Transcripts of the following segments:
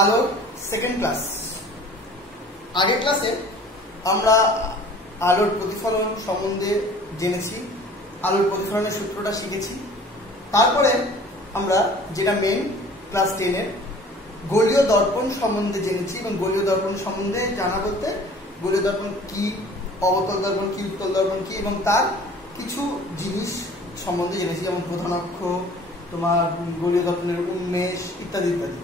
আলোর second class. আগের ক্লাসে আমরা আলোর প্রতিফলন সম্বন্ধে জেনেছি, আলোর প্রতিফলনের সূত্রটা শিখেছি। তারপরে আমরা যেটা মেন ক্লাস 10-এর গোলীয় দর্পণ সম্বন্ধে জেনেছি, এবং গোলীয় দর্পণ সম্বন্ধে জানা বলতে গোলীয় দর্পণ কি, অবতল দর্পণ কি, উত্তল দর্পণ কি, এবং তার কিছু জিনিস সম্বন্ধে জেনেছি, যেমন প্রধান অক্ষ, তোমার গোলীয় দর্পণের উন্মেষ ইত্যাদি ইত্যাদি।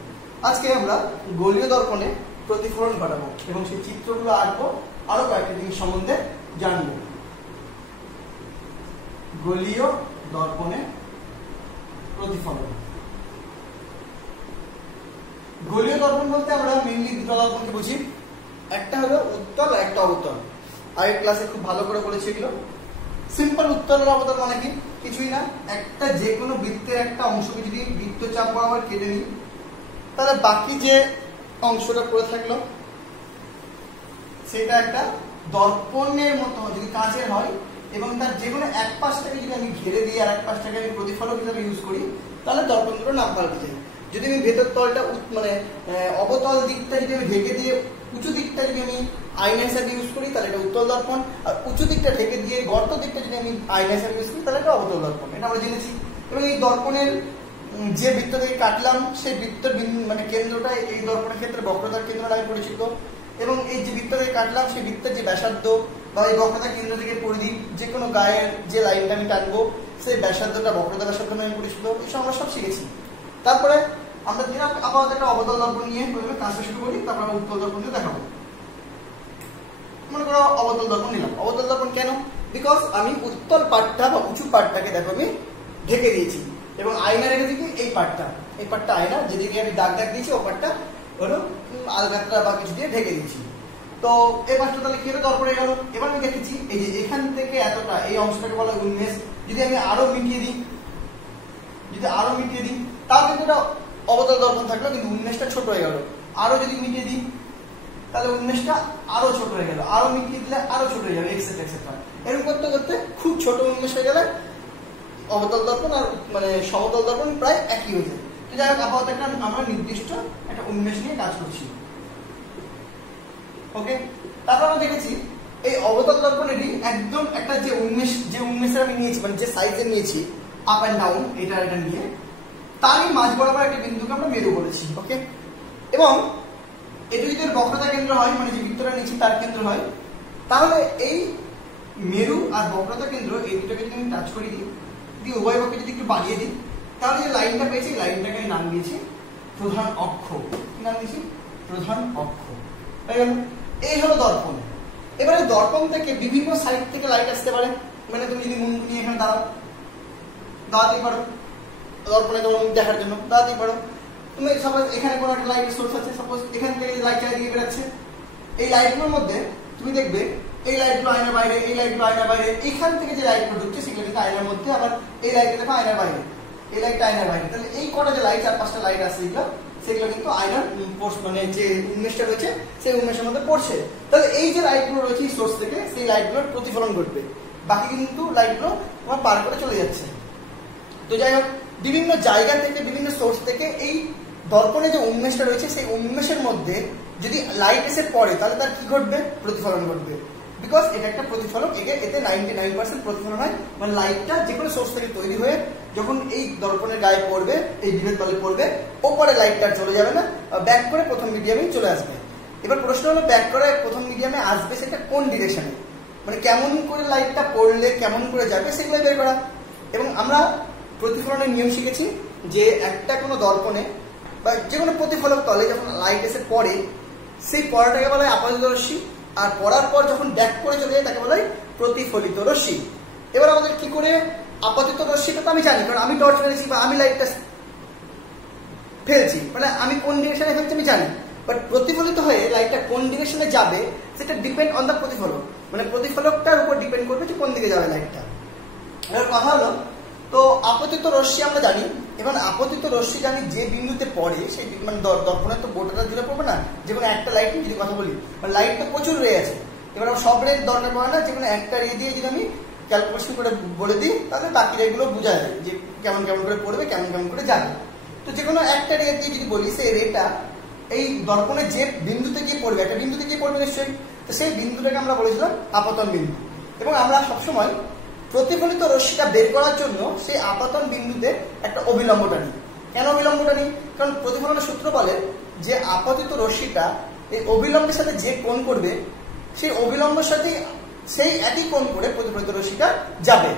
আজকে আমরা গোলীয় দর্পণে প্রতিফলন ঘটাবো এবং সেই চিত্রগুলো আঁকবো, আরো কয়েকটা জিনিস সম্বন্ধে জানবো। গোলীয় দর্পণে প্রতিফলন। গোলীয় দর্পণ বলতে আমরা মেইনলি দুটো দর্পণকে বুঝি, একটা হলো উত্তল আর একটা অবতল। আগের ক্লাসে খুব ভালো করে বলেছি এগুলো। সিম্পল উত্তল আর অবতল মানে কি? কিছুই না, একটা যে কোনো বৃত্তের একটা অংশকে যদি বৃত্তচাপ বরাবর কেটে নিই, তাহলে বাকি যে অংশটা পড়ে থাকলো সেটা একটা দর্পণের মতো যদি কাঁচের হয়, এবং তার যে কোনো এক পাশটাকে যদি আমি ঘিরে দিই আর এক পাশটাকে আমি প্রতিফলক হিসাবে ইউজ করি, তাহলে দর্পণ দুটো নাম পাল্টে যায়। যদি আমি ভেতর তলটা মানে অবতল দিকটা যদি আমি ঢেকে দিয়ে উঁচু দিকটা যদি আমি আয়না হিসাবে ইউজ করি, তাহলে এটা উত্তল দর্পণ। আর উঁচু দিকটা ঢেকে দিয়ে গর্ত দিকটা যদি আমি আয়না হিসাবে ইউজ করি, তাহলে এটা অবতল দর্পণ। এটা আমরা জেনেছি। এবং এই দর্পণের যে বৃত্ত থেকে কাটলাম সেই বৃত্তের মানে কেন্দ্রটা এই দর্পণের ক্ষেত্রে বক্রতার কেন্দ্র নামে পরিচিত। এবং এই যে বৃত্ত থেকে কাটলাম সেই বৃত্তের যে ব্যাসার্ধ বা এই বক্রতার কেন্দ্র থেকে পরিধি, যে কোনো গায়ের যে লাইনটা আমি টানবো সেই ব্যাসার্ধটা বক্রতা ব্যাসার্ধ নামে পরিচিত। এসব আমরা সব শিখেছি। তারপরে আমরা দিন আপাতত একটা অবতল দর্পণ নিয়ে প্রথমে কাজটা শুরু করি, তারপর আমরা উত্তল দর্পণ দিয়ে দেখাবো। মনে করো অবতল দর্পণ নিলাম। অবতল দর্পণ কেন? বিকজ আমি উত্তল পাটটা বা উঁচু পাটটাকে দেখো আমি ঢেকে দিয়েছি, এবং আয়না রেখে দিচ্ছি এই পাটটা আয়না, যেদিকে আমি দাগ দিয়েছি ও পাটটা হলো আলগাত্রা বা কিছু দিয়ে ঢেকে দিয়েছি। তো এই পাশটা তাহলে কি হলো? দর্পণে গেল। এবার আমি দেখেছি এই যে এখান থেকে এতটা এই অংশটাকে বলা উন্মেষ। যদি আমি আরো মিটিয়ে দিই তাহলে কিন্তু এটা অবতল দর্পণ থাকলো, কিন্তু উন্মেষটা ছোট হয়ে গেল। আরো যদি মিটিয়ে দিই তাহলে উন্মেষটা আরো ছোট হয়ে গেল, আরো মিটিয়ে দিলে আরো ছোট হয়ে যাবে, এক্সেট্রা এক্সেট্রা। এরকম করতে করতে খুব ছোট উন্মেষ হয়ে গেলে অবতল দর্পণ আর মানে সমতল দর্পণ প্রায় একই হয়ে যায়। তো যাই হোক, আপাতত একটা আমরা নির্দিষ্ট একটা উন্মেষ নিয়ে কাজ করছি। ওকে, তারপর আমরা দেখেছি এই অবতল দর্পণেরই একদম একটা যে উন্মেষের আমি নিয়েছি, মানে যে সাইজে নিয়েছি আপ অ্যান্ড ডাউন এটা নিয়ে, তারই মাঝ বরাবর একটা বিন্দুকে আমরা মেরু বলেছি। ওকে, এবং এটা যদি বক্রতা কেন্দ্র হয়, মানে যে বৃত্তটা নিয়েছি তার কেন্দ্র হয়, তাহলে এই মেরু আর বক্রতা কেন্দ্র এই দুটোকে যদি আমি টাচ করে দিই, উভয় পক্ষে যদি একটু বাড়িয়ে দিই, তাহলে যে লাইনটা পেয়েছি এই লাইনটাকে আমি নাম দিয়েছি প্রধান অক্ষ। কি নাম দিয়েছি? প্রধান অক্ষ। এই হলো দর্পণ। এবারে দর্পণ থেকে বিভিন্ন সাইড থেকে লাইট আসতে পারে। মানে তুমি যদি মুন্ডু নিয়ে এখানে দাঁড়াতেই পারো, দর্পণে তোমার দেখার জন্য দাঁড়াতেই পারো। তুমি সাপোজ এখানে কোনো একটা লাইটের সোর্স আছে, সাপোজ এখান থেকে লাইট চারিদিকে বেরোচ্ছে, এই লাইটগুলোর মধ্যে তুমি দেখবে এই লাইটগুলো আয়নার বাইরে, এই লাইটগুলো আয়নার বাইরে, এখান থেকে যে লাইটগুলো ঢুকছে সেগুলো কিন্তু আয়নার মধ্যে, আবার এই লাইটটা দেখো আয়নার বাইরে, এই লাইটটা আয়নার বাইরে। তাহলে এই কটা যে লাইট, 4-5টা লাইট আছে সেগুলো কিন্তু আয়নার মানে যে উন্মেষটা রয়েছে সেই উন্মেষের মধ্যে পড়ছে। তাহলে এই যে লাইটগুলো রয়েছে সোর্স থেকে, সেই লাইটগুলোর প্রতিফলন ঘটবে, বাকি কিন্তু লাইটগুলো তোমার পার করে চলে যাচ্ছে। তো যাই হোক, বিভিন্ন জায়গা থেকে বিভিন্ন সোর্স থেকে এই দর্পণে যে উন্মেষটা রয়েছে সেই উন্মেষের মধ্যে যদি লাইট এসে পড়ে, তাহলে তার কি ঘটবে? প্রতিফলন ঘটবে। বিকজ এটা একটা প্রতিফলক, এতে 99% প্রতিফলন হয়। মানে লাইটটা যে কোনো সোর্স থেকে তৈরি হয়ে যখন এই দর্পণের গায়ে পড়বে, এই ডিমের তলে পড়বে, ওপরে লাইটটা চলে যাবে না, ব্যাক করে প্রথম মিডিয়ামেই চলে আসবে। এবার প্রশ্ন হলো, ব্যাক করে প্রথম মিডিয়ামে আসবে সেটা কোন ডিরেকশনে, মানে কেমন করে লাইটটা পড়লে কেমন করে যাবে সেগুলো বের করা। এবং আমরা প্রতিফলনের নিয়ম শিখেছি যে একটা কোনো দর্পণে বা যে কোনো প্রতিফলক তলে যখন লাইট এসে পড়ে, সেই পড়াটাকে বলা হয় আপতিত রশ্মি, আর পড়ার পর যখন ব্যাক করে চলে যায় তাকে বলা হয় প্রতিফলিত রশ্মি। এবার আমাদের কি করে আপতিত রশ্মিটা তো আমি জানি, কারণ আমি টর্চ ফেলেছি বা আমি লাইটটা ফেলছি, মানে আমি কোন ডিরেকশনে ফেলছি আমি জানি। বাট প্রতিফলিত হয়ে লাইটটা কোন ডিরেকশনে যাবে সেটা ডিপেন্ড অন দ্য প্রতিফলক, মানে প্রতিফলকটার উপর ডিপেন্ড করবে যে কোন দিকে যাবে লাইটটা। এবার কথা হলো, তো আপতিত রশ্মি আমরা জানি। এবার আপতিত রশ্মি জানি যে বিন্দুতে পড়ে সেই মানে দর্পণের তো গোটাটা দিলে পড়বে না, যে কোনো একটা লাইট যদি কথা বলি, মানে লাইট তো প্রচুর রয়ে আছে। এবার সব রেট দরকার পড়ে না, যে কোনো একটা রে দিয়ে যদি আমি ক্যালকুলেশন করে বলে দিই, তাহলে বাকি রেগুলো বোঝা যায় যে কেমন কেমন করে পড়বে, কেমন কেমন করে যাবে। তো যে কোনো একটা রে দিয়ে যদি বলি সেই রেটা এই দর্পণে যে বিন্দুতে গিয়ে পড়বে, একটা বিন্দুতে গিয়ে পড়বে নিশ্চয়ই, তো সেই বিন্দুটাকে আমরা বলেছিলাম আপতন বিন্দু। এবং আমরা সবসময় প্রতিফলিত রশ্মিটা বের করার জন্য সেই আপতন বিন্দুতে একটা অবিলম্বটা নিই। কেন অবিলম্বটা নিই? কারণ প্রতিফলনের সূত্র বলে যে আপতিত রশ্মিটা এই অবিলম্বের সাথে যে কোণ করবে সেই অবিলম্বের সাথে সেই একই কোণ করে প্রতিফলিত রশ্মিটা যাবে,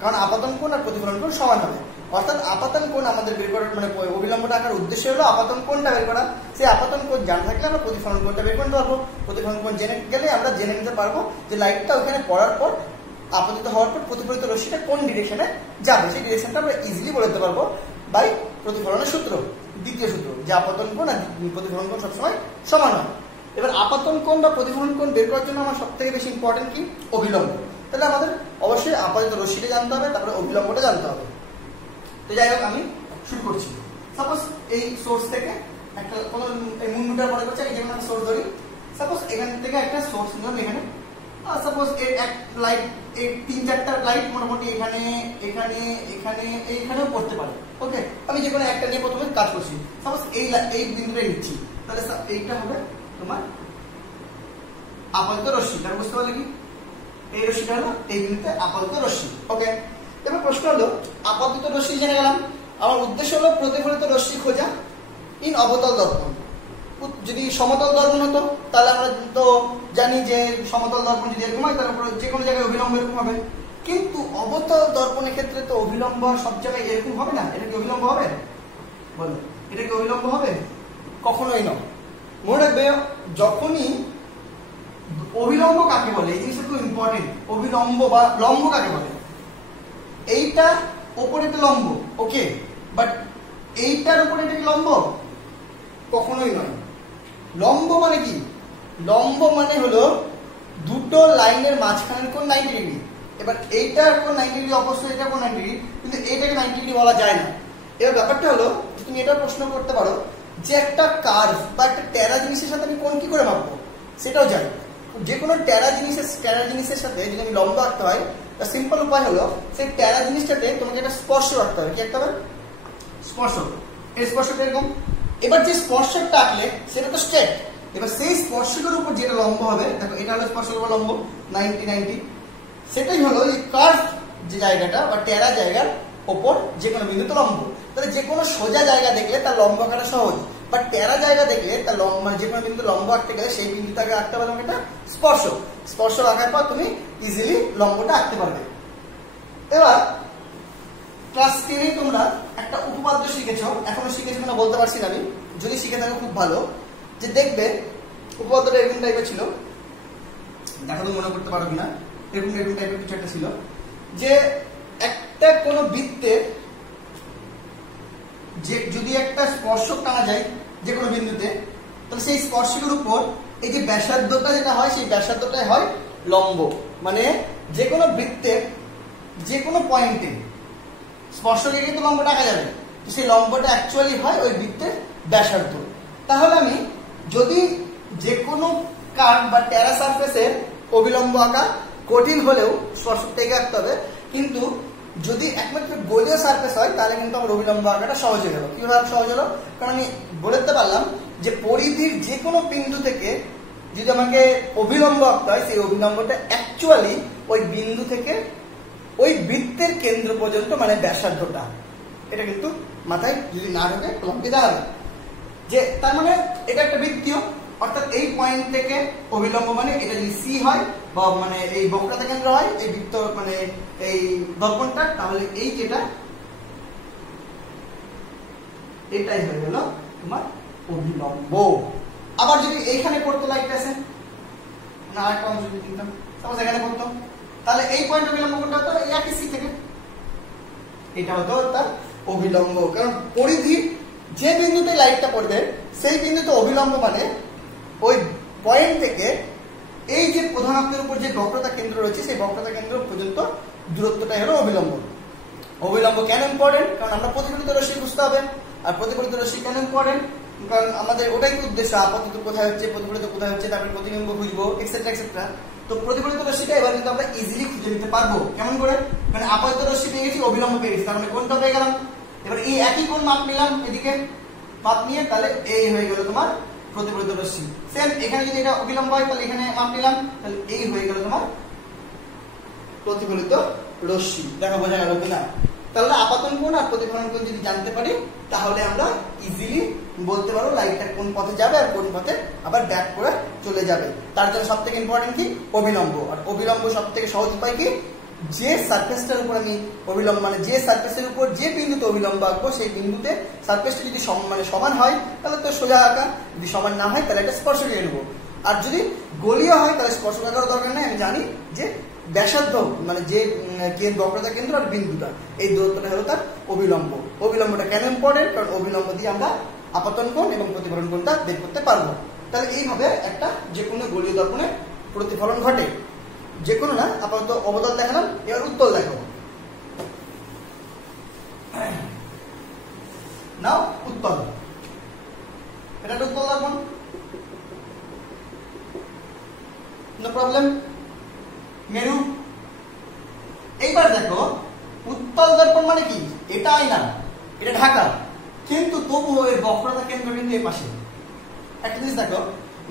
কারণ আপতন কোণ আর প্রতিফলন কোণ সমান হবে। অর্থাৎ আপতন কোণ আমাদের বের করার মানে অবিলম্বটা আঁকার উদ্দেশ্য হলো আপতন কোণটা বের করা। সেই আপতন কোণ জানা থাকলে আমরা প্রতিফলন কোণটা বের করতে পারবো। প্রতিফলন কোণ জেনে গেলে আমরা জেনে নিতে পারবো যে লাইটটা ওখানে পড়ার পর আপতিত হওয়ার পর প্রতিফলিত রশ্মিটা কোন ডিরেকশনে যাবে, সেই ডিরেকশনটা আমরা ইজিলি বলে দিতে পারবো বাই প্রতিফলনের সূত্র, দ্বিতীয় সূত্র, যে আপতন কোণ আর প্রতিফলন কোণ সবসময় সমান হয়। এবার আপতন কোণ বা প্রতিফলন কোণ বের করার জন্য আমার সব থেকে বেশি ইম্পর্টেন্ট কি? অবিলম্ব। তাহলে আমাদের অবশ্যই আপতিত রশ্মিটা জানতে হবে, তারপরে অবিলম্বটা জানতে হবে। তো যাই হোক, আমি শুরু করছি। সাপোজ এই সোর্স থেকে একটা কোনো এই মুন্ডুটার পরে করছে, এই যেমন একটা সোর্স ধরি, সাপোজ এখান থেকে একটা সোর্স নিলাম এখানে, সাপোজ এক লাইট, এই 3-4টা লাইট মোটামুটি এখানে এখানে এখানে এইখানেও পড়তে পারে। ওকে, আমি যে কোনো একটা নিয়ে প্রথমে কাজ করছি। সাপোজ এই বিন্দুটাই নিচ্ছি, তাহলে এইটা হবে তোমার আপতিত রশ্মি। তার বুঝতে পারলে কি? এই রশ্মিটা হলো এই বিন্দুতে আপতিত রশ্মি। ওকে, এবার প্রশ্ন হলো আপতিত রশ্মি জেনে গেলাম, আমার উদ্দেশ্য হলো প্রতিফলিত রশ্মি খোঁজা ইন অবতল দর্পণ। যদি সমতল দর্পণ হতো তাহলে আমরা তো জানি যে সমতল দর্পণ যদি এরকম হয় তার উপরে যে কোনো জায়গায় অবিলম্ব এরকম হবে, কিন্তু অবতল দর্পণের ক্ষেত্রে তো অবিলম্ব সব জায়গায় এরকম হবে না। এটা কি অবিলম্ব হবে? বলো, এটা কি অবিলম্ব হবে? কখনোই নয়। মনে রাখবে, যখনই অবিলম্ব কাকে বলে, এই জিনিসটা খুব ইম্পর্টেন্ট। অবিলম্ব বা লম্ব কাকে বলে? এইটা ওপরে তো লম্ব, ওকে, বাট এইটার উপরে এটা কি লম্ব? কখনোই নয়। লম্ব মানে কি? লম্ব মানে হলো দুটো লাইনের মাঝখানের কোণ 90 ডিগ্রি। এবার এইটার কোণ 90 ডিগ্রি, অবশ্যই এটা কোণ 90 ডিগ্রি, কিন্তু এইটাকে 90 ডিগ্রি বলা যায় না। এবার ব্যাপারটা হলো তুমি এটা প্রশ্ন করতে পারো যে একটা কার্ভ বা একটা টেরা জিনিসের সাথে আমি কোণ কি করে মাপবো? সেটাও জানি। যে কোনো টেরা জিনিসের সাথে যদি আমি লম্ব আঁকতে হয়, তার সিম্পল উপায় হলো সেই টেরা জিনিসটাতে তোমাকে একটা স্পর্শ রাখতে হবে। কি আঁকতে হবে? স্পর্শক। এই স্পর্শকটা এরকম। এবার যে স্পর্শকটা আঁকলে সেটা তো স্ট্রেট। এবার সেই স্পর্শকের উপর যেটা লম্ব হবে, দেখো এটা হলো স্পর্শক বা লম্ব 90-90, সেটাই হলো এই কার্ভ যে জায়গাটা বা টেরা জায়গার ওপর যে কোনো বিন্দুতে লম্ব। তাহলে যে কোনো সোজা জায়গা দেখলে তার লম্ব আঁকাটা সহজ, বাট টেরা জায়গা দেখলে তার লম্ব মানে যে কোনো বিন্দু লম্ব আঁকতে গেলে সেই বিন্দুটাকে আঁকতে পারবে তোমাকে একটা স্পর্শক। স্পর্শক আঁকার পর তুমি ইজিলি লম্বটা আঁকতে পারবে। এবার ক্লাস 10 তোমরা একটা উপপাদ্য শিখেছো, এখনো শিখেছো কিনা বলতে পারছি না আমি, যদি শিখে থাকো খুব ভালো। যে দেখবে উপপাদ্যটা এরকম টাইপের ছিল, দেখো তো মনে করতে পারো কিনা। এরকম টাইপের কিছু একটা ছিল যে একটা কোনো বৃত্তের যে যদি একটা স্পর্শক টানা যায় যে কোনো বিন্দুতে, তাহলে সেই স্পর্শকের উপর এই যে ব্যাসার্ধটা যেটা হয়, সেই ব্যাসার্ধটাই হয় লম্ব। মানে যে কোনো বৃত্তের যে কোনো পয়েন্টে স্পর্শকে কিন্তু লম্বটা আঁকা যাবে, তো সেই লম্বটা অ্যাকচুয়ালি হয় ওই বৃত্তের ব্যাসার্ধ। তাহলে আমি যদি যে কোনো কার্ভ বা টেরা সারফেসের অবিলম্ব আঁকা কঠিন হলেও স্পর্শকটাকে আঁকতে হবে, কিন্তু যদি একমাত্র গোলীয় সারফেস হয় তাহলে কিন্তু আমার অবিলম্ব আঁকাটা সহজ হয়ে গেল। কিভাবে সহজ হলো? কারণ আমি বলতে পারলাম যে পরিধির যে কোনো বিন্দু থেকে যদি আমাকে অবিলম্ব আঁকতে হয়, সেই অবিলম্বটা অ্যাকচুয়ালি ওই বিন্দু থেকে ওই বৃত্তের কেন্দ্র পর্যন্ত, মানে ব্যাসার্ধটা। এটা কিন্তু মাথায় যদি না ঢোকে তোমাকে জানাবে যে তার মানে এটা একটা বৃত্তীয়, অর্থাৎ এই পয়েন্ট থেকে অবিলম্ব মানে এটা যদি সি হয় বা মানে এই বক্রতা কেন্দ্র হয় এই বৃত্ত মানে এই দর্পণটা, তাহলে এই যেটা এটাই হয়ে গেল তোমার অবিলম্ব। আবার যদি এইখানে পড়তো লাইটটা আছে না, আরেকটা অংশ যদি দিতাম, সাপোজ এখানে পড়তো, তাহলে এই পয়েন্ট অবিলম্ব করতে হতো এই একই সি থেকে, এটা হতো তার অবিলম্ব। কারণ পরিধি যে বিন্দুতে লাইটটা পড়বে সেই বিন্দুতে অবিলম্ব মানে ওই পয়েন্ট থেকে এই যে প্রধান অক্ষের উপর যে বক্রতা কেন্দ্র রয়েছে সেই বক্রতা কেন্দ্র পর্যন্ত দূরত্বটাই হলো অবিলম্ব। অবিলম্ব কেন ইম্পর্টেন্ট? কারণ আমরা প্রতিফলিত রশ্মি বুঝতে হবে। আর প্রতিফলিত রশ্মি কেন ইম্পর্টেন্ট? কারণ আমাদের ওটাই তো উদ্দেশ্য, আপতিত কোথায় হচ্ছে, প্রতিফলিত কোথায় হচ্ছে, তারপরে প্রতিবিম্ব খুঁজবো, এক্সেট্রা এক্সেট্রা। তো প্রতিফলিত রশ্মিটা এবার কিন্তু আমরা ইজিলি খুঁজে নিতে পারবো। কেমন করে? মানে আপতিত রশ্মি পেয়ে গেছি, অবিলম্ব পেয়ে গেছি, তার মানে কোনটা পেয়ে গেলাম। এবার এই একই কোণ মাপ নিলাম, এদিকে মাপ নিয়ে তাহলে এই হয়ে গেল তোমার প্রতিফলিত রশ্মি। সেম এখানে যদি এটা অবিলম্ব হয় তাহলে এখানে মাপ নিলাম, তাহলে এই হয়ে গেল তোমার প্রতিফলিত রশ্মি। দেখো বোঝা গেল কিনা? তাহলে আপাতন কোণ আর প্রতিফলন কোণ যদি জানতে পারি তাহলে আমরা ইজিলি বলতে পারবো লাইটটা কোন পথে যাবে আর কোন পথে আবার ব্যাক করে চলে যাবে। তার জন্য সব থেকে ইম্পর্টেন্ট কি অবিলম্ব। আর অবিলম্ব সব থেকে সহজ উপায় কি, যে সারফেসটার উপর আমি অবিলম্ব মানে যে সারফেসের উপর যে বিন্দুতে অবিলম্ব আঁকবো সেই বিন্দুতে সারফেসটা যদি সমান হয় তাহলে তো সোজা আঁকা, যদি সমান না হয় তাহলে একটা স্পর্শক এঁকে নেবো। আর যদি গলীয় হয় তাহলে স্পর্শক আঁকার দরকার নেই, আমি জানি যে ব্যাসার্ধ মানে যে বক্রতা কেন্দ্র আর বিন্দুটা এই দূরত্বটা হলো তার অবিলম্ব। অবিলম্বটা কেন ইম্পর্টেন্ট? কারণ অবিলম্ব দিয়ে আমরা আপাতন কোণ এবং প্রতিফলন কোণটা বের করতে পারবো। তাহলে এইভাবে একটা যে কোনো গলীয় দর্পণে প্রতিফলন ঘটে। যে কোনো না, আপাতত অবতল দেখালাম, এবার উত্তল দেখাবো। নাও উত্তল, এটা একটা উত্তল দর্পণ, নো প্রবলেম। মেরু। এইবার দেখো উত্তল দর্পণ মানে কি, এটা আয়না, এটা ঢাকা, কিন্তু তবুও এর বক্রতা কেন্দ্র কিন্তু এই পাশে। একটা জিনিস দেখো,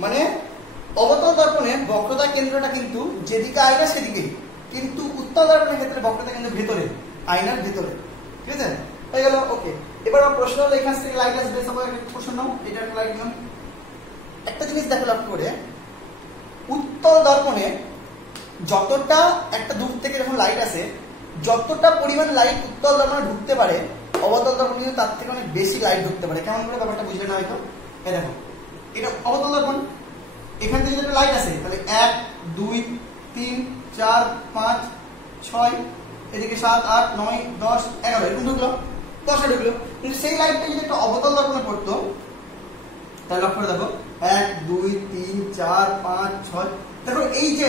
মানে অবতল দর্পণের বক্রতা কেন্দ্রটা কিন্তু যেদিকে আয়না সেদিকেই, কিন্তু উত্তল দর্পণের ক্ষেত্রে বক্রতা কেন্দ্র ভেতরে, আয়নার ভেতরে। ঠিক আছে, হয়ে গেল। ওকে, এবার আমার প্রশ্ন হলো এখান থেকে লাইট আসবে, সবাই একটা প্রশ্ন নাও, এটা একটা লাইট নাও। একটা জিনিস দেখো লক্ষ্য করে, উত্তল দর্পণে যতটা একটা দূর থেকে যখন লাইট আসে, যতটা পরিমাণ লাইট উত্তল দর্পণে ঢুকতে পারে, অবতল দর্পণে কিন্তু তার থেকে অনেক বেশি লাইট ঢুকতে পারে। কেমন করে ব্যাপারটা বুঝলে না হয়তো? এই দেখো, এটা অবতল দর্পণ, এখান থেকে যদি লাইট আসে তাহলে 1 2 3 4 5 6, এদিকে 7 8 9 10 11 এরকম ঢুকলো, 10 ঢুকলো। কিন্তু সেই লাইটটা যদি একটা অবতল দর্পণে পড়তো তাহলে লক্ষ্য করে দেখো 1 2 3 4 5 6, দেখো এই যে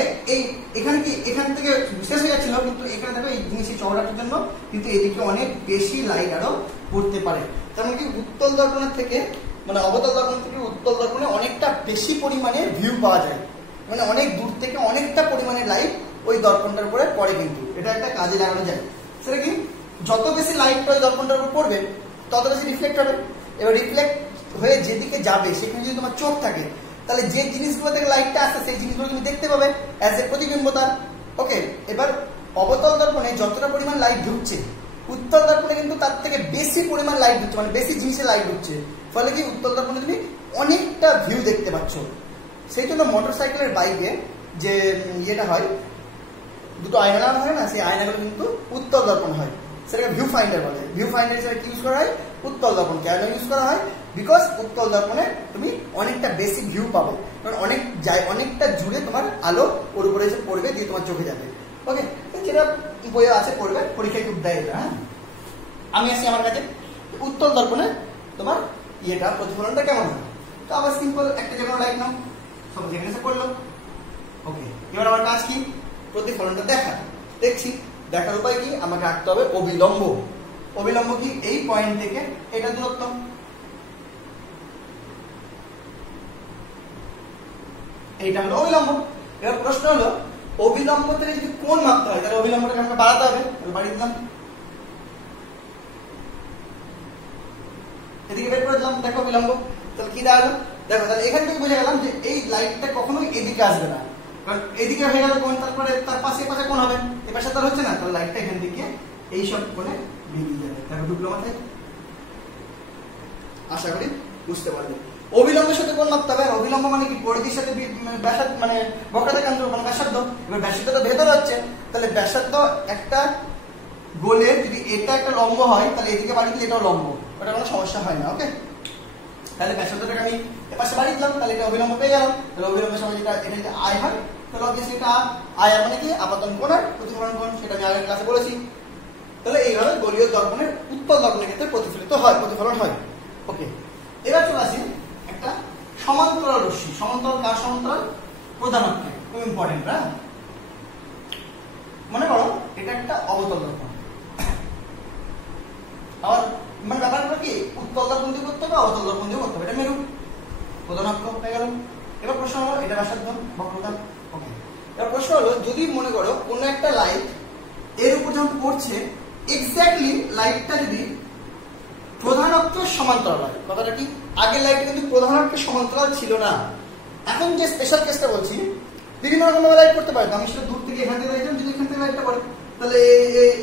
এখানে কি এখান থেকে শেষ হয়ে যাচ্ছিল, কিন্তু এখানে দেখো এই জিনিসের চওড়াটার জন্য কিন্তু এদিকে অনেক বেশি লাইট আরো পড়তে পারে। তার মানে কি উত্তল দর্পণের থেকে মানে অবতল দর্পণ থেকে উত্তল দর্পণে অনেকটা বেশি পরিমাণে ভিউ পাওয়া যায়, মানে অনেক দূর থেকে অনেকটা পরিমাণে লাইট ওই দর্পণটার উপরে পড়ে। কিন্তু এটা একটা কাজে লাগানো যায়। সেটা কি, যত বেশি লাইট ওই দর্পণটার উপর পড়বে তত বেশি রিফ্লেক্ট হবে। এবার রিফ্লেক্ট হয়ে যেদিকে যাবে সেখানে যদি তোমার চোখ থাকে তাহলে যে জিনিসগুলো থেকে লাইটটা আসছে সেই জিনিসগুলো তুমি দেখতে পাবে অ্যাজ এ প্রতিবিম্ব তার। ওকে, এবার অবতল দর্পণে যতটা পরিমাণ লাইট ঢুকছে, উত্তল দর্পণে কিন্তু তার থেকে বেশি পরিমাণ লাইট ঢুকছে, মানে বেশি জিনিসে লাইট ঢুকছে, ফলে কি উত্তল দর্পণে তুমি অনেকটা ভিউ দেখতে পাচ্ছ। সেই জন্য মোটর সাইকেলের বাইকে যে ইয়েটা হয়, দুটো আয়না হয় না, সেই আয়নাগুলো কিন্তু উত্তল দর্পণ হয়, সেটাকে ভিউ ফাইন্ডার বলে। ভিউ ফাইন্ডার হিসেবে ইউজ করা হয় উত্তল দর্পণ। কেন ইউজ করা হয়? বিকজ উত্তল দর্পণে তুমি অনেকটা বেশি ভিউ পাবে, কারণ অনেকটা জুড়ে তোমার আলো ওর উপরে এসে পড়বে, দিয়ে তোমার চোখে যাবে। ওকে, যেটা বইয়ে আছে পড়বে, পরীক্ষায় খুব দেয় এটা। হ্যাঁ, আমি আসি আমার কাছে, উত্তল দর্পণে তোমার ইয়েটা প্রতিফলনটা কেমন হয়। তো আবার সিম্পল একটা যে কোনো লাইট নাও, সব যেখানে এসে পড়লো। ওকে, এবার আমার কাজ কি, প্রতিফলনটা দেখা। দেখছি, দেখার উপায় কি, আমাকে আঁকতে হবে অবিলম্ব। অবিলম্ব কি, এই পয়েন্ট থেকে এটা দূরত্ব, এইটা হলো অবিলম্ব। এবার প্রশ্ন হলো অবিলম্ব থেকে যদি কোণ মাপতে হয় তাহলে অবিলম্বটাকে আমাকে বাড়াতে হবে, তাহলে বাড়িয়ে দিলাম, এদিকে বের করে দিলাম। দেখো অবিলম্ব, তাহলে কি দাঁড়ালো, দেখো তাহলে এখান থেকে বুঝে গেলাম যে এই লাইটটা কখনোই এদিকে আসবে না, কারণ এদিকে হয়ে গেল কোণ, তারপরে তার পাশে পাশে কোণ হবে, এ পাশে তার হচ্ছে না, তাহলে লাইটটা এখান থেকে এইসব কোণে বেরিয়ে যাবে। দেখো ঢুকলো মাথায়, আশা করি বুঝতে পারবে। অবিলম্বের সাথে কোণ মাপতে হবে। অবিলম্ব মানে কি, পরিধির সাথে ব্যাসার্ধ মানে বক্রতা কেন্দ্র মানে ব্যাসার্ধ। এবার ব্যাসার্ধটা ভেতরে হচ্ছে, তাহলে ব্যাসার্ধ একটা গোলের যদি এটা একটা লম্ব হয় তাহলে এদিকে বাড়িয়ে দিলে এটাও লম্ব, ওটা কোনো সমস্যা হয় না। ওকে, তাহলে ব্যাসার্ধটাকে আমি এপাশে বাড়িয়ে দিলাম, তাহলে এটা অবিলম্ব পেয়ে গেলাম। তাহলে অবিলম্বের সময় যেটা এটা যদি আয় হয় তাহলে অবভিয়াসলি এটা আয় মানে কি, আপাতন কোণ আর প্রতিফলন কোণ, সেটা আমি আগের ক্লাসে বলেছি। তাহলে এইভাবে গোলীয় দর্পণের উত্তল দর্পণের ক্ষেত্রে প্রতিফলিত হয়, প্রতিফলন হয়। ওকে, এবার চলে আসি একটা সমান্তরাল রশ্মি। সমান্তরাল কার সমান্তরাল? প্রধানত্ব, খুব ইম্পর্টেন্ট। হ্যাঁ, মনে করো এটা একটা অবতল দর্পণ, আবার মানে ব্যাপারটা কি, উত্তল দর্পণ দিয়ে করতে হবে, অবতল দর্পণ দিয়ে করতে হবে। এটা মেরু, প্রধানত্ব হয়ে গেল। এবার প্রশ্ন হলো এটা ব্যাসার্ধ, বক্রতা। ওকে, এবার প্রশ্ন হলো যদি মনে করো কোনো একটা লাইট এর উপর যখন পড়ছে, এক্স্যাক্টলি লাইটটা যদি প্রধান অক্ষের সমান্তরাল হয়, কথাটা কি আগের লাইটটা কিন্তু প্রধান অক্ষের সমান্তরাল ছিল না। এখন যে স্পেশাল কেসটা বলছি, বিভিন্ন রকম লাইট করতে পারে, আমি সেটা দূর থেকে এখান থেকে লাইট, যদি এখান থেকে লাইটটা পড়ে তাহলে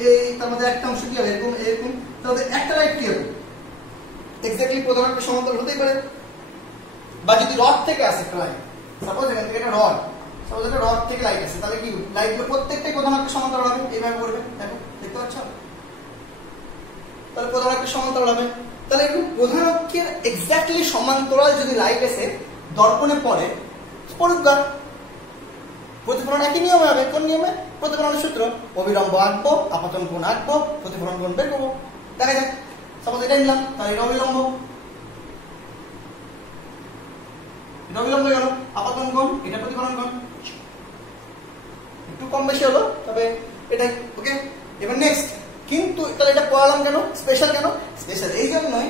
এই তার মধ্যে একটা অংশ কি হবে, এরকম এরকম, তাহলে একটা লাইট কি হবে, এক্স্যাক্টলি প্রধান অক্ষের সমান্তরাল হতেই পারে। বা যদি রড থেকে আসে একটা লাইট, সাপোজ এখান থেকে একটা রড, সাপোজ একটা রড থেকে লাইট আসে, তাহলে কি লাইটগুলো প্রত্যেকটাই প্রধান অক্ষের সমান্তরাল হবে, এইভাবে করবে, দেখো দেখতে পাচ্ছ, তাহলে প্রধান অক্ষের সমান্তরাল হবে। তাহলে একটু প্রধান অক্ষের এক্স্যাক্টলি সমান্তরাল যদি লাইট এসে দর্পণে পড়ে, পড়ুক, প্রতিফলন একই নিয়মে হবে। কোন নিয়মে? প্রতিফলনের সূত্র, অবিলম্ব আঁকবো, আপতন কোণ আঁকবো, প্রতিফলন কোণ বের করবো। দেখা যাক, সাপোজ এটা নিলাম, তাহলে এটা অবিলম্ব, এটা অবিলম্ব গেল, আপতন কোণ, এটা প্রতিফলন কোণ, একটু কম বেশি হলো, তবে এটাই ওকে। এবার নেক্সট, কিন্তু তাহলে এটা পড়ালাম কেন, স্পেশাল কেন? স্পেশাল এই জন্যই,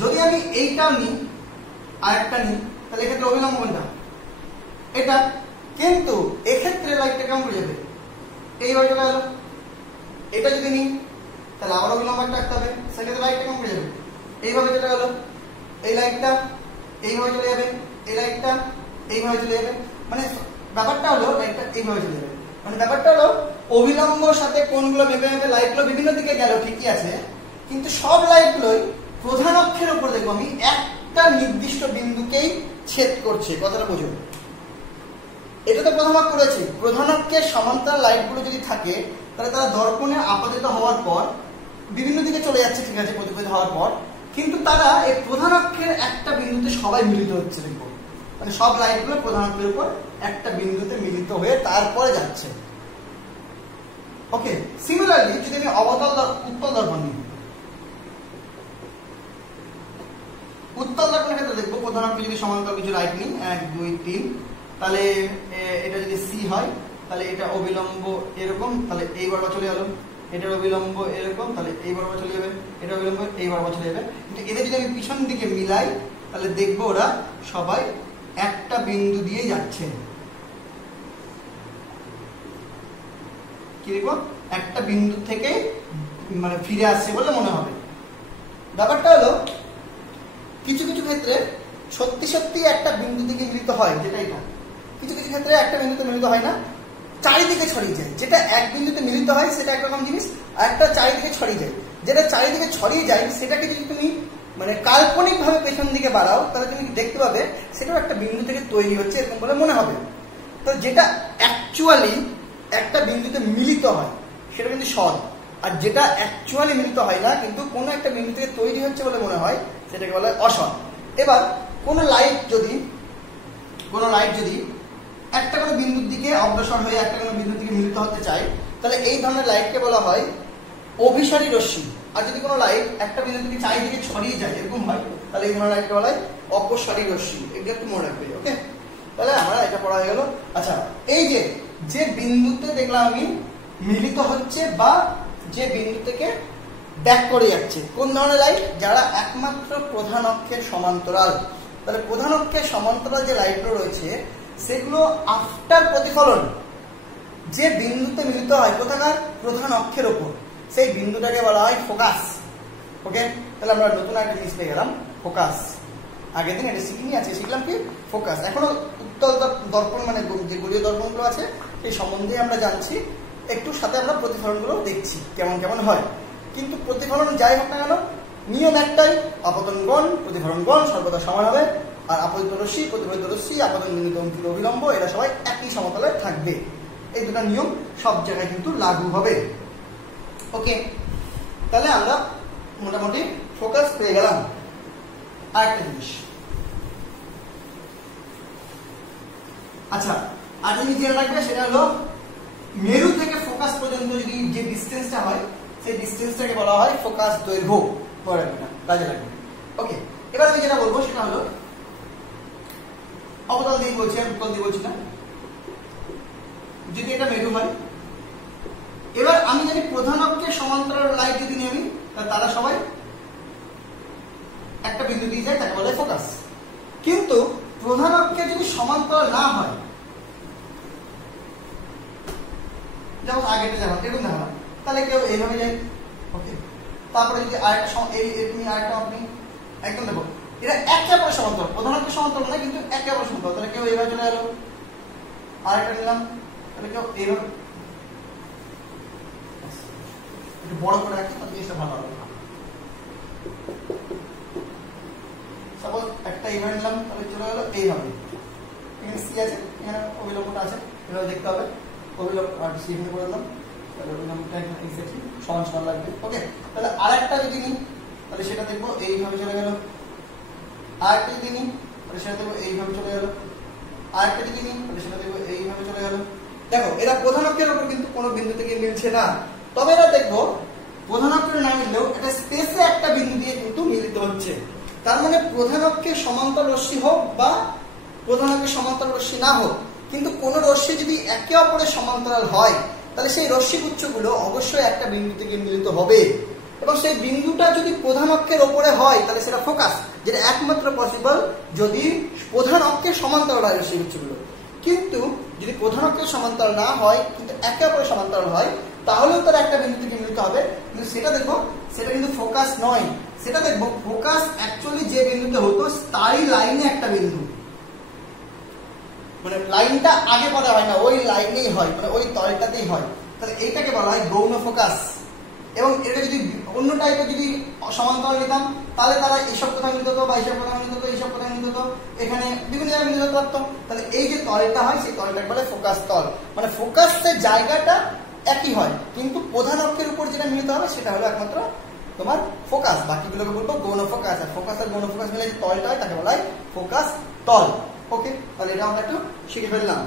যদি আমি এইটা নিই আর একটা নিই, তাহলে এক্ষেত্রে অবিলম্ব কোনটা? এটা। কিন্তু এক্ষেত্রে লাইটটা কেমন হয়ে যাবে, এইভাবে চলে গেল। এটা যদি নিই তাহলে আবার অবিলম্ব একটা আঁকতে হবে, সেক্ষেত্রে লাইটটা কেমন হয়ে যাবে, এইভাবে চলে গেল। এই লাইটটা এইভাবে চলে যাবে, এই লাইটটা এইভাবে চলে যাবে। মানে ব্যাপারটা হলো লাইটটা এইভাবে চলে যাবে, মানে ব্যাপারটা হলো অবিলম্বর সাথে কোণগুলো মেপে মেপে লাইটগুলো বিভিন্ন দিকে গেল, ঠিকই আছে, কিন্তু সব লাইটগুলোই প্রধান অক্ষের উপর দেখবো আমি একটা নির্দিষ্ট বিন্দুকেই ছেদ করছে। কথাটা বুঝুন, এটা তো প্রধান অক্ষ রয়েছে, প্রধান অক্ষের সমান্তরাল লাইটগুলো যদি থাকে তাহলে তারা দর্পণে আপতিত হওয়ার পর বিভিন্ন দিকে চলে যাচ্ছে, ঠিক আছে, প্রতিফলিত হওয়ার পর, কিন্তু তারা এই প্রধান অক্ষের একটা বিন্দুতে সবাই মিলিত হচ্ছে, দেখবো মানে সব লাইটগুলো প্রধান অক্ষের উপর একটা বিন্দুতে মিলিত হয়ে তারপরে যাচ্ছে। ওকে, সিমিলারলি যদি আমি উত্তল দর্পণ নিই, উত্তল দর্পণের ক্ষেত্রে দেখবো প্রধান অক্ষে যদি সমান্তরাল কিছু লাইট নিই, 1 2 3, তাহলে এটা যদি সি হয় তাহলে এটা অবিলম্ব এরকম, তাহলে এই বরাবর চলে গেল, এটার অবিলম্ব এরকম, তাহলে এই বরাবর চলে যাবে, এটা অবিলম্ব এই বরাবর চলে যাবে। কিন্তু এদের যদি আমি পিছন দিকে মিলাই তাহলে দেখবো ওরা সবাই একটা বিন্দু দিয়ে যাচ্ছে। কি দেখবো, একটা বিন্দু থেকে মানে ফিরে আসছে বলে মনে হবে। ব্যাপারটা হলো কিছু কিছু ক্ষেত্রে সত্যি সত্যি একটা বিন্দু থেকে মিলিত হয়, যেটা এটা, কিছু কিছু ক্ষেত্রে একটা বিন্দুতে মিলিত হয় না, চারিদিকে ছড়িয়ে যায়। যেটা এক বিন্দুতে মিলিত হয় সেটা একরকম জিনিস, আর একটা চারিদিকে ছড়িয়ে যায়। যেটা চারিদিকে ছড়িয়ে যায় সেটাকে যদি তুমি মানে কাল্পনিক ভাবে পেছন দিকে বাড়াও তাহলে তুমি দেখতে পাবে সেটাও একটা বিন্দু থেকে তৈরি হচ্ছে, এরকম বলে মনে হবে। তো যেটা অ্যাকচুয়ালি একটা বিন্দুতে মিলিত হয় সেটা কিন্তু সৎ, আর যেটা অ্যাকচুয়ালি মিলিত হয় না কিন্তু কোনো একটা বিন্দু থেকে তৈরি হচ্ছে বলে মনে হয় সেটাকে বলা হয় অসৎ। এবার কোনো লাইট যদি একটা কোনো বিন্দুর দিকে অগ্রসর হয়ে একটা কোনো বিন্দুর দিকে মিলিত হতে চায় তাহলে এই ধরনের লাইটকে বলা হয় অভিসারী রশ্মি। আর যদি কোনো লাইট একটা বিন্দু থেকে চারিদিকে ছড়িয়ে যায় এরকম হয় তাহলে এই ধরনের লাইটকে বলা হয় অপসারী রশ্মি। এগুলো একটু মনে রাখবে, ওকে? তাহলে আমরা এটা পড়া হয়ে গেল। আচ্ছা, এই যে বিন্দুতে দেখলাম আমি মিলিত হচ্ছে বা যে বিন্দু থেকে ব্যাক করে যাচ্ছে, কোন ধরনের লাইট? যারা একমাত্র প্রধান অক্ষের সমান্তরাল। তাহলে প্রধান অক্ষের সমান্তরাল যে লাইটগুলো রয়েছে সেগুলো আফটার প্রতিফলন যে বিন্দুতে মিলিত হয় কোথাকার? প্রধান অক্ষের ওপর, সেই বিন্দুটাকে বলা হয় ফোকাস। ওকে, তাহলে আমরা নতুন একটা জিনিস পেয়ে গেলাম, ফোকাস। আগের দিন এটা শিখিনি আছে, শিখলাম কি? ফোকাস। এখনো উত্তল দর্পণ মানে যে গলীয় দর্পণগুলো আছে সেই সম্বন্ধে আমরা জানছি, একটু সাথে আমরা প্রতিফলনগুলো দেখছি কেমন কেমন হয়। কিন্তু প্রতিফলন যাই হোক না কেন নিয়ম একটাই, আপতন কোণ প্রতিফলন কোণ সর্বদা সমান হবে, আর আপতিত রশ্মি প্রতিফলিত রশ্মি আপতন বিন্দু অঙ্কিত অবিলম্ব এরা সবাই একই সমতলে থাকবে। এই দুটো নিয়ম সব জায়গায় কিন্তু লাগু হবে। ওকে, তাহলে আমরা মোটামুটি ফোকাস পেয়ে গেলাম। আরেকটা জিনিস, আচ্ছা আর জিনিস জেনে রাখবে সেটা হলো মেরু থেকে ফোকাস পর্যন্ত যদি যে ডিস্টেন্সটা হয় সেই ডিস্টেন্সটাকে বলা হয় ফোকাস দৈর্ঘ্য। পরে না কাজে লাগবে। ওকে, এবার আমি যেটা বলবো সেটা হলো অবতল দিয়ে বলছি আর উত্তল দিয়ে বলছি না, যদি এটা মেরু হয়, এবার আমি যদি প্রধান অক্ষের সমান্তরাল লাইট যদি নিয়ে আমি তারা সবাই একটা বিন্দু দিয়ে যায় তাকে বলে ফোকাস। কিন্তু প্রধান অক্ষের যদি সমান্তরাল না হয়, যেমন আগেটা যেমন এরকম দেখালাম, তাহলে কেউ এইভাবে যায়। ওকে, তারপরে যদি আরেকটা তুমি আরেকটা আপনি একদম দেখো এরা একে অপরের সমান্তরাল, প্রধান অক্ষের সমান্তরাল না কিন্তু একে অপরের সমান্তরাল। তাহলে কেউ এইভাবে চলে গেল, আরেকটা নিলাম, তাহলে কেউ এইভাবে, একটু বড় করে রাখি তাহলে জিনিসটা ভালো হবে। সাপোজ একটা এইভাবে নিলাম, তাহলে চলে গেল এইভাবে, এখানে সি আছে, এখানে অভিলম্বটা আছে, এভাবে দেখতে হবে, অভিলম্ব আর সি এখানে করে দিলাম, তাহলে অভিলম্বটা এখানে এক্স্যাক্টলি সমান সমান লাগবে। ওকে, তাহলে আরেকটা যদি নিই তাহলে সেটা দেখবো এইভাবে চলে গেল, আরেকটা যদি নিই তাহলে সেটা দেখবো এইভাবে চলে গেল, আরেকটা যদি নিই তাহলে সেটা দেখবো এইভাবে চলে গেল। দেখো এরা প্রধান অক্ষের উপর কিন্তু কোনো বিন্দু থেকে মিলছে না, তবে এরা দেখবো প্রধান অক্ষের না মিললেও একটা স্পেসে একটা বিন্দু দিয়ে কিন্তু মিলিত হচ্ছে। তার মানে প্রধান অক্ষের সমান্তরাল রশ্মি হোক বা প্রধান অক্ষের সমান্তরাল রশ্মি না হোক, কিন্তু কোন রশ্মি যদি একে অপরের সমান্তরাল হয় তাহলে সেই রশ্মিগুচ্ছগুলো অবশ্যই একটা বিন্দু থেকে মিলিত হবে, এবং সেই বিন্দুটা যদি প্রধান অক্ষের ওপরে হয় তাহলে সেটা ফোকাস, যেটা একমাত্র পসিবল যদি প্রধান অক্ষের সমান্তরাল হয় রশ্মিগুচ্ছগুলো। কিন্তু যদি প্রধান অক্ষের সমান্তরাল না হয় কিন্তু একে অপরের সমান্তরাল হয় তাহলেও তারা একটা বিন্দু থেকে মিলিত হবে। কিন্তু সেটা দেখো, সেটা কিন্তু ফোকাস নয়, সেটা দেখবো ফোকাস অ্যাকচুয়ালি যে বিন্দুতে হতো তারই লাইনে একটা বিন্দু, মানে লাইনটা আগে পড়া হয় না, ওই লাইনেই হয়, মানে ওই তলটাতেই হয়। তাহলে এইটাকে বলা হয় গৌণ ফোকাস। এবং এটা যদি অন্য টাইপের যদি সমান্তরাল নিতাম তাহলে তারা এইসব কোথায় মিলিত হতো বা এইসব কোথায় মিলিত হতো, এইসব কোথায় মিলিত হতো, এখানে বিভিন্ন জায়গায় মিলিত হতে পারতো। তাহলে এই যে তলটা হয় সেই তলটাকে বলে ফোকাস তল, মানে ফোকাসের জায়গাটা একই হয় কিন্তু প্রধান অক্ষের উপর যেটা মিলিত হবে সেটা হলো একমাত্র তোমার ফোকাস, বাকিগুলোকে বলবো গৌণ ফোকাস। আর ফোকাস আর গৌণ ফোকাস মিলে যে তলটা হয় তাকে বলা হয় ফোকাস তল। ওকে, তাহলে এটা আমরা একটু শিখে ফেললাম।